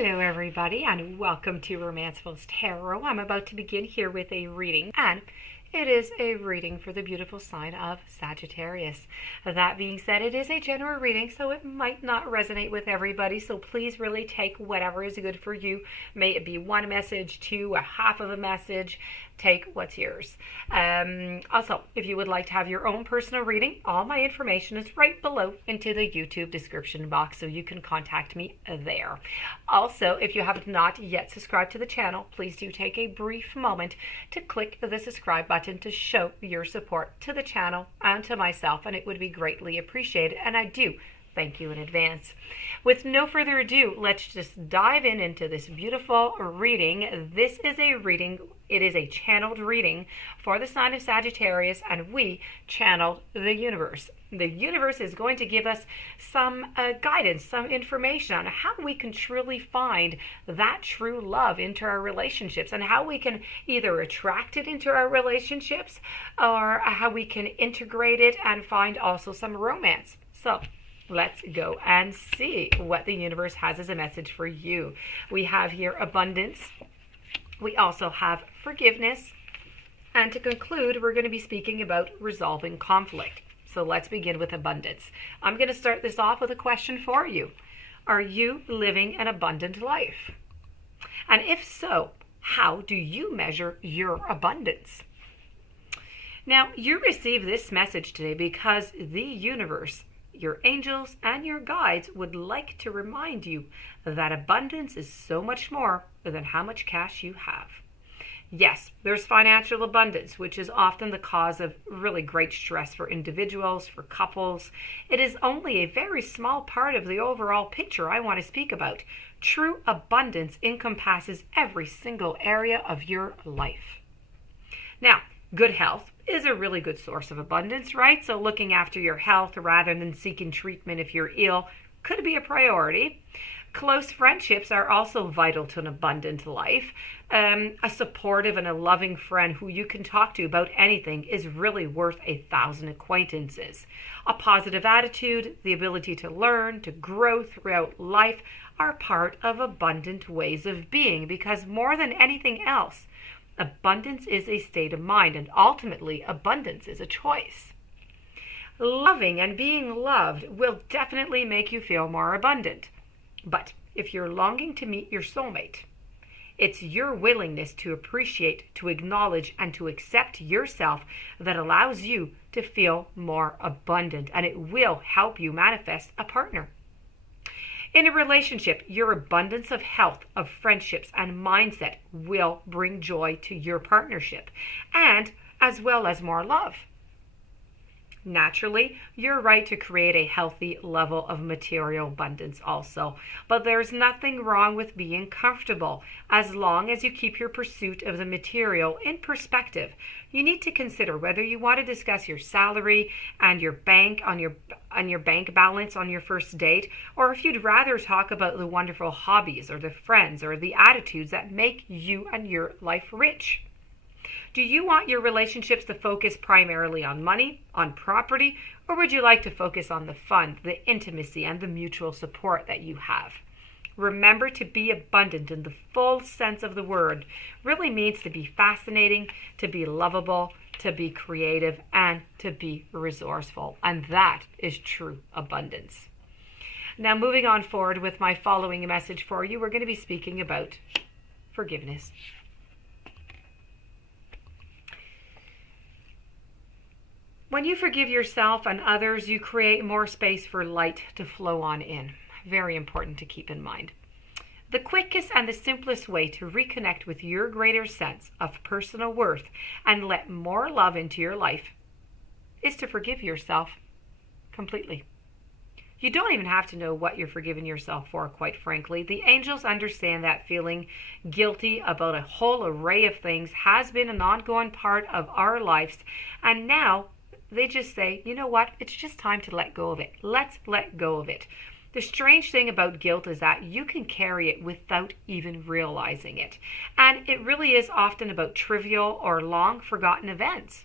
Hello everybody and welcome to Romanceful's Tarot. I'm about to begin here with a reading, and it is a reading for the beautiful sign of Sagittarius. That being said, it is a general reading, so it might not resonate with everybody, so please really take whatever is good for you. May it be one message, two, a half of a message. Take what's yours. Also, if you would like to have your own personal reading, all my information is right below into the YouTube description box, so you can contact me there. Also, if you have not yet subscribed to the channel, please do take a brief moment to click the subscribe button to show your support to the channel and to myself, and it would be greatly appreciated, and I do thank you in advance. With no further ado, let's just dive into this beautiful reading. This is a reading, it is a channeled reading for the sign of Sagittarius, and we channeled the universe. The universe is going to give us some guidance, some information on how we can truly find that true love into our relationships, and how we can either attract it into our relationships or how we can integrate it and find also some romance. So let's go and see what the universe has as a message for you. We have here abundance. We also have forgiveness. And to conclude, we're going to be speaking about resolving conflict. So let's begin with abundance. I'm going to start this off with a question for you. Are you living an abundant life? And if so, how do you measure your abundance? Now, you receive this message today because the universe, your angels and your guides, would like to remind you that abundance is so much more than how much cash you have. Yes, there's financial abundance, which is often the cause of really great stress for individuals, for couples. It is only a very small part of the overall picture I want to speak about. True abundance encompasses every single area of your life. Now, good health is a really good source of abundance, right? So looking after your health rather than seeking treatment if you're ill could be a priority. Close friendships are also vital to an abundant life. A supportive and a loving friend who you can talk to about anything is really worth 1,000 acquaintances. A positive attitude, the ability to learn, to grow throughout life are part of abundant ways of being, because more than anything else, abundance is a state of mind, and ultimately abundance is a choice. Loving and being loved will definitely make you feel more abundant. But if you're longing to meet your soulmate, it's your willingness to appreciate, to acknowledge, and to accept yourself that allows you to feel more abundant, and it will help you manifest a partner. In a relationship, your abundance of health, of friendships, and mindset will bring joy to your partnership, and as well as more love. Naturally, you're right to create a healthy level of material abundance also, but there's nothing wrong with being comfortable as long as you keep your pursuit of the material in perspective. You need to consider whether you want to discuss your salary and your bank bank balance on your first date, or if you'd rather talk about the wonderful hobbies or the friends or the attitudes that make you and your life rich. Do you want your relationships to focus primarily on money, on property, or would you like to focus on the fun, the intimacy, and the mutual support that you have? Remember, to be abundant in the full sense of the word really means to be fascinating, to be lovable, to be creative, and to be resourceful. And that is true abundance. Now, moving on forward with my following message for you, we're going to be speaking about forgiveness. When you forgive yourself and others, you create more space for light to flow on in. Very important to keep in mind. The quickest and the simplest way to reconnect with your greater sense of personal worth and let more love into your life is to forgive yourself completely. You don't even have to know what you're forgiving yourself for, quite frankly. The angels understand that feeling guilty about a whole array of things has been an ongoing part of our lives, and now they just say, you know what, it's just time to let go of it. Let's let go of it. The strange thing about guilt is that you can carry it without even realizing it. And it really is often about trivial or long forgotten events.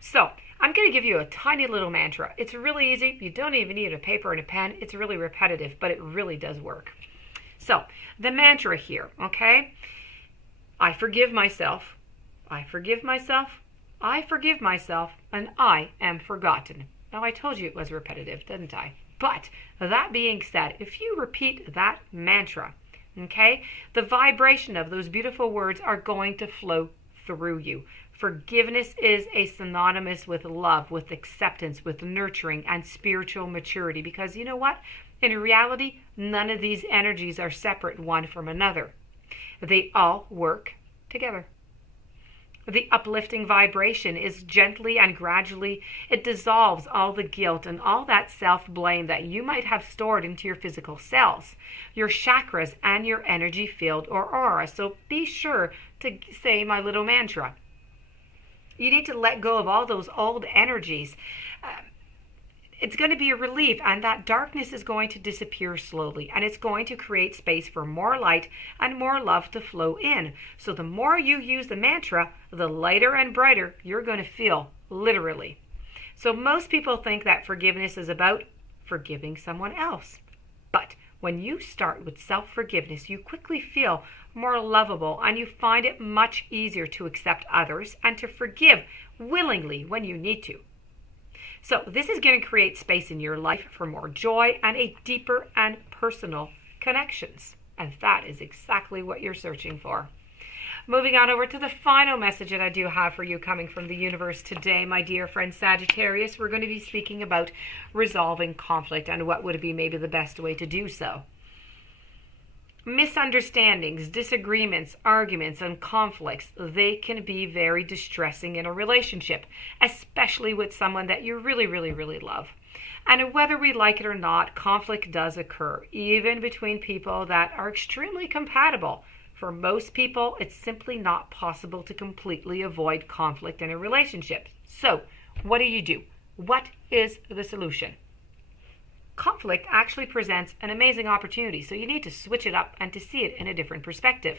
So I'm going to give you a tiny little mantra. It's really easy. You don't even need a paper and a pen. It's really repetitive, but it really does work. So the mantra here, okay? I forgive myself. I forgive myself. I forgive myself, and I am forgotten. Now, I told you it was repetitive, didn't I? But that being said, if you repeat that mantra, okay, the vibration of those beautiful words are going to flow through you. Forgiveness is a synonymous with love, with acceptance, with nurturing, and spiritual maturity. Because you know what? In reality, none of these energies are separate one from another. They all work together. The uplifting vibration is gently and gradually, it dissolves all the guilt and all that self-blame that you might have stored into your physical cells, your chakras, and your energy field or aura. So be sure to say my little mantra. You need to let go of all those old energies. It's going to be a relief, and that darkness is going to disappear slowly, and it's going to create space for more light and more love to flow in. So the more you use the mantra, the lighter and brighter you're going to feel, literally. So most people think that forgiveness is about forgiving someone else. But when you start with self-forgiveness, you quickly feel more lovable, and you find it much easier to accept others and to forgive willingly when you need to. So this is going to create space in your life for more joy and a deeper and personal connections. And that is exactly what you're searching for. Moving on over to the final message that I do have for you coming from the universe today, my dear friend Sagittarius. We're going to be speaking about resolving conflict and what would be maybe the best way to do so. Misunderstandings, disagreements, arguments, and conflicts, they can be very distressing in a relationship, especially with someone that you really, really, really love. And whether we like it or not, conflict does occur, even between people that are extremely compatible. For most people, it's simply not possible to completely avoid conflict in a relationship. So, what do? What is the solution? Conflict actually presents an amazing opportunity, so you need to switch it up and to see it in a different perspective.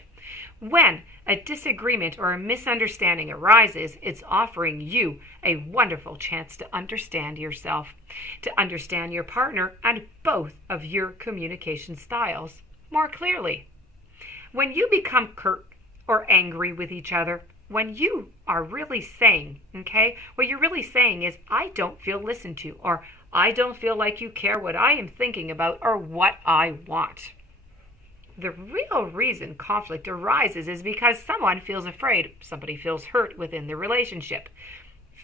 When a disagreement or a misunderstanding arises, it's offering you a wonderful chance to understand yourself, to understand your partner and both of your communication styles more clearly. When you become curt or angry with each other, when you are really saying, okay, what you're really saying is, I don't feel listened to, or I don't feel like you care what I am thinking about or what I want. The real reason conflict arises is because someone feels afraid, somebody feels hurt within the relationship.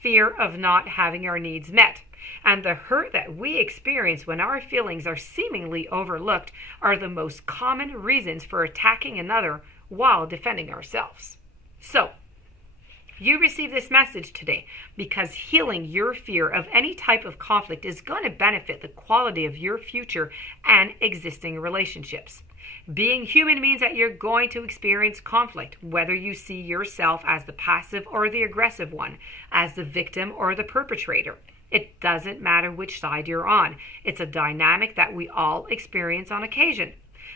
Fear of not having our needs met. And the hurt that we experience when our feelings are seemingly overlooked are the most common reasons for attacking another while defending ourselves. So, you receive this message today because healing your fear of any type of conflict is going to benefit the quality of your future and existing relationships. Being human means that you're going to experience conflict, whether you see yourself as the passive or the aggressive one, as the victim or the perpetrator. It doesn't matter which side you're on. It's a dynamic that we all experience on occasion.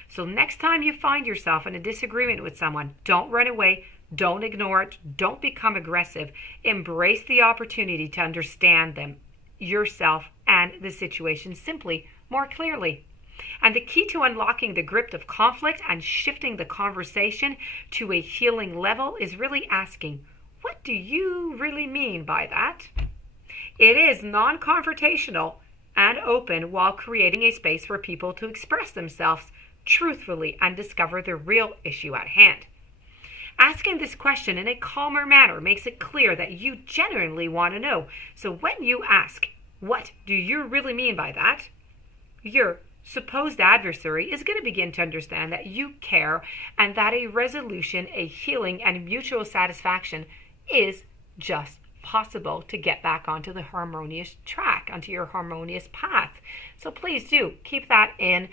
So next time you find yourself in a disagreement with someone, don't run away. Don't ignore it. Don't become aggressive. Embrace the opportunity to understand them, yourself, and the situation simply more clearly. And the key to unlocking the grip of conflict and shifting the conversation to a healing level is really asking, what do you really mean by that? It is non-confrontational and open while creating a space for people to express themselves truthfully and discover the real issue at hand. Asking this question in a calmer manner makes it clear that you genuinely want to know. So when you ask, what do you really mean by that? Your supposed adversary is going to begin to understand that you care and that a resolution, a healing, and mutual satisfaction is just possible to get back onto the harmonious track, onto your harmonious path. So please do keep that in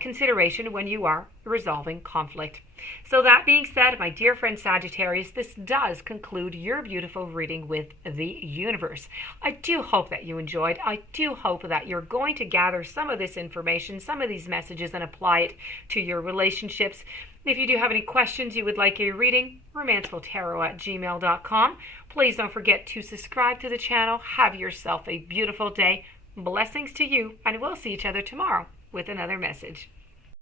consideration when you are resolving conflict. So that being said, my dear friend Sagittarius, this does conclude your beautiful reading with the universe. I do hope that you enjoyed. I do hope that you're going to gather some of this information, some of these messages, and apply it to your relationships. If you do have any questions you would like a reading, romancefultarot@gmail.com. Please don't forget to subscribe to the channel. Have yourself a beautiful day. Blessings to you, and we'll see each other tomorrow with another message.